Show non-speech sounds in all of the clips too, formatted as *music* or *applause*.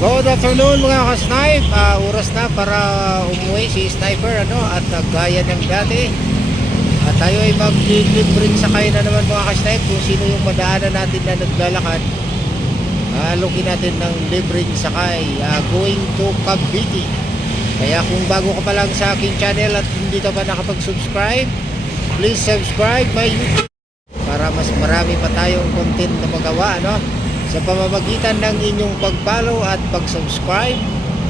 Good afternoon mga ka-snipe. Ah, oras na para umuwi si Sniper ano at uh, gaya ng dati. At tayo ay mag-libreng sakay na naman mga ka-snipe kung sino yung madaanan natin na naglalakad. Uh, lookin natin ng libreng sakay ah, going to Cavite. Kaya kung bago ka pa lang sa aking channel at hindi ka pa nakapag-subscribe, please subscribe my YouTube para mas marami pa tayong content na magawa ano sa pamamagitan ng inyong pag-follow at pag-subscribe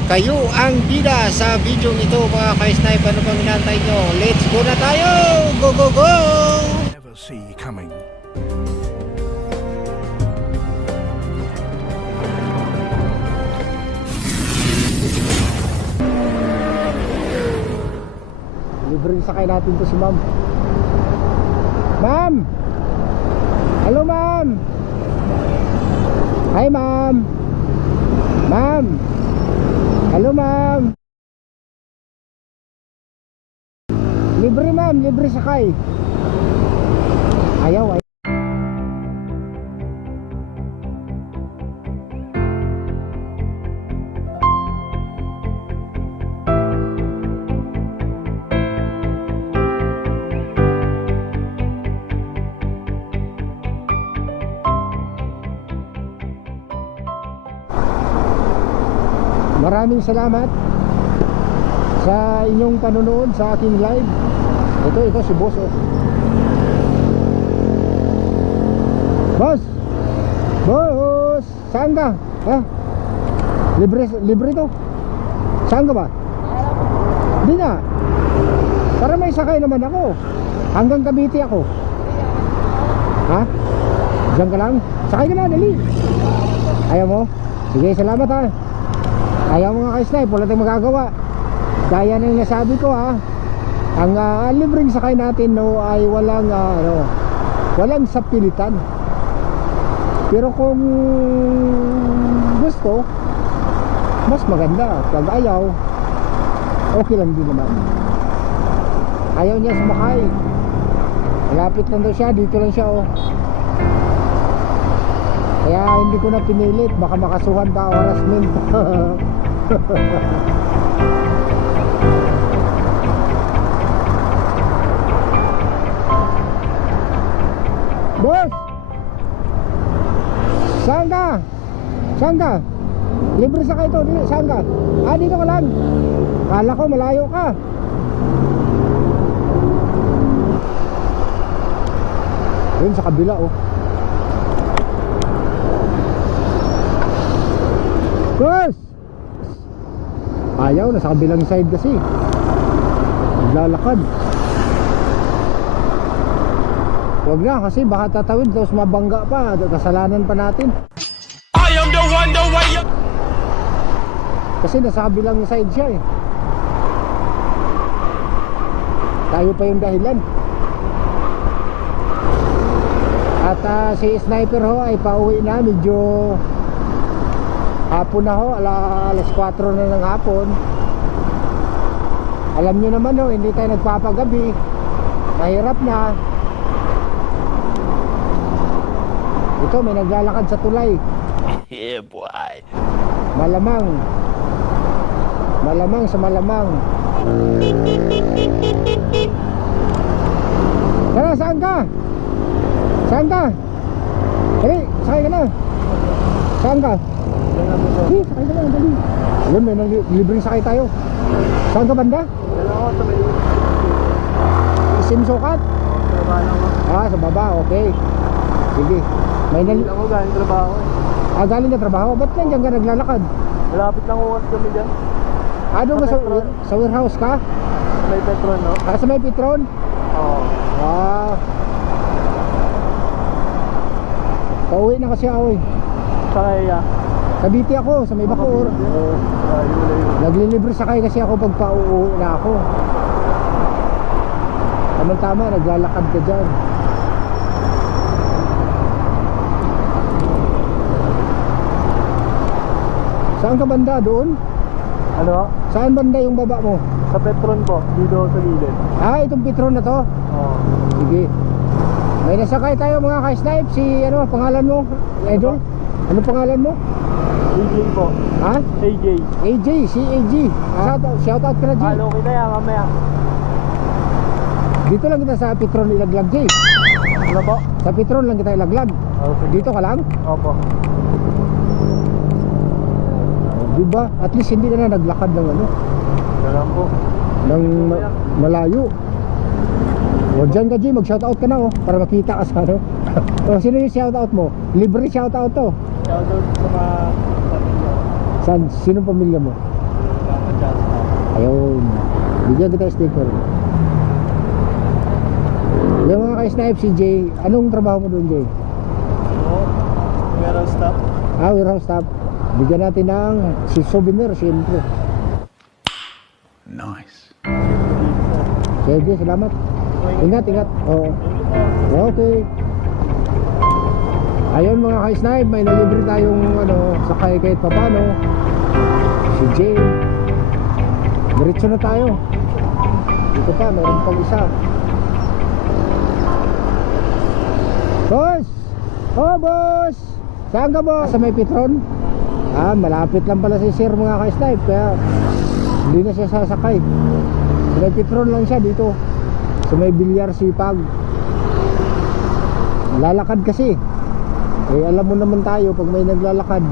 kayo ang bida sa video ito mga ka-snipe ano bang inantay nyo? Let's go na tayo! Go go go! Never see coming. libreng sakay natin to si ma'am. Ma'am! Hello ma'am hi ma'am. Ma'am. Hello ma'am. Libre ma'am. Libre sakay. Ayaw ay Maraming salamat sa inyong panonood sa aking live. Ito, ito si Boss. Oh. Boss! Boss! Saan ka? Ha? Libre, libre to? Saan ka ba? Di nga. Para may sakay naman ako. Hanggang Cavite ako. Ha? Diyan ka lang? Sakay ka na, dali. Ayaw mo? Sige, salamat ha. Ayaw mga ka-snipe, wala tayong magagawa. Gaya ng nasabi ko ha. Ang ah, libreng sakay natin no ay walang ah, ano, walang sapilitan. Pero kung gusto, mas maganda. Pag ayaw, okay lang din naman. Ayaw niya sumakay. Malapit lang daw siya, dito lang siya oh. Kaya hindi ko na pinilit, baka makasuhan pa harassment. *laughs* *laughs* Boss! Saan ka? Saan ka? Libre sa kayo dito. Saan ka? Ah, dito ka lang. Kala ko malayo ka. Yun sa kabila oh. Boss! Ayaw, nasa kabilang side kasi. Naglalakad. Huwag na kasi baka tatawid tapos mabangga pa. Kasalanan pa natin. I am the one, the way you... Kasi nasa kabilang side siya eh. Tayo pa yung dahilan. At ah, si sniper ho ay pauwi na medyo hapon na ho, ala, alas 4 na ng hapon. Alam nyo naman ho, hindi tayo nagpapagabi. Mahirap na. Ito, may naglalakad sa tulay. *laughs* Yeah, boy. Malamang. Malamang sa malamang. Tara, saan ka? Saan ka? Dali, sakay ka na. Saan ka? Dali, sakay ka na, dali. Ayun, may libreng sakay tayo. Saan ka banda? Isim sukat? Ah, sa baba, okay. Sige. May nali... Ako galing trabaho eh. Ah, galing na trabaho. Ba't nandiyan ka naglalakad? Malapit lang uwas kami dyan. Ah, doon sa, sa warehouse ka? May petron, no? Ah, sa may Petron? Oo. Ah. Pauwi na kasi ako eh. Sa kaya. Cavite ako, sa may Bacoor. Naglilibre sakay kasi ako pag pauwi na ako. Tama-tama, naglalakad ka dyan. Saan ka banda? Doon? Ano? Saan banda yung baba mo? Sa petron po. Dito sa gilid. Ah, itong Petron na to? Oo. Sige. May nasakay tayo mga ka-snipe. Si ano, pangalan mo? Idol? Ano pangalan mo? AJ po. Ha? AJ. AJ, si AJ. Shout out, shout out ka na, G. Halo kita yan mamaya. Dito lang kita sa Petron ilaglag, G. Ano po? Sa Petron lang kita ilaglag. Oh, sige. Dito ka lang? Opo. Di ba? At least hindi ka na naglakad ng ano, Alam po. ng ma- malayo. O dyan ka, G, mag-shoutout ka na, oh, para makita ka sa ano. *laughs* o, sino yung shoutout mo? Libre shoutout to. Shoutout sa mga San, sino pamilya mo? Ayun. Bigyan kita sticker. Yung mga ka-snipe si Jay, anong trabaho mo doon, Jay? Ano? Meron stop. Ah, warehouse staff. Bigyan natin ng si souvenir, siyempre. Nice. Sige, salamat. Ingat, ingat. Oo. Okay. Ayun mga ka-snipe, may nalibre tayong ano, sakay kahit papano. Si Jay. Diretso na tayo. Dito pa, meron pang isa. Boss! Oh, boss! Saan ka, boss? Sa may Petron? Ah, malapit lang pala si Sir mga ka-snipe, kaya hindi na siya sasakay. Sa may Petron lang siya dito. Sa may bilyar sipag. Lalakad kasi. Eh, alam mo naman tayo, pag may naglalakad,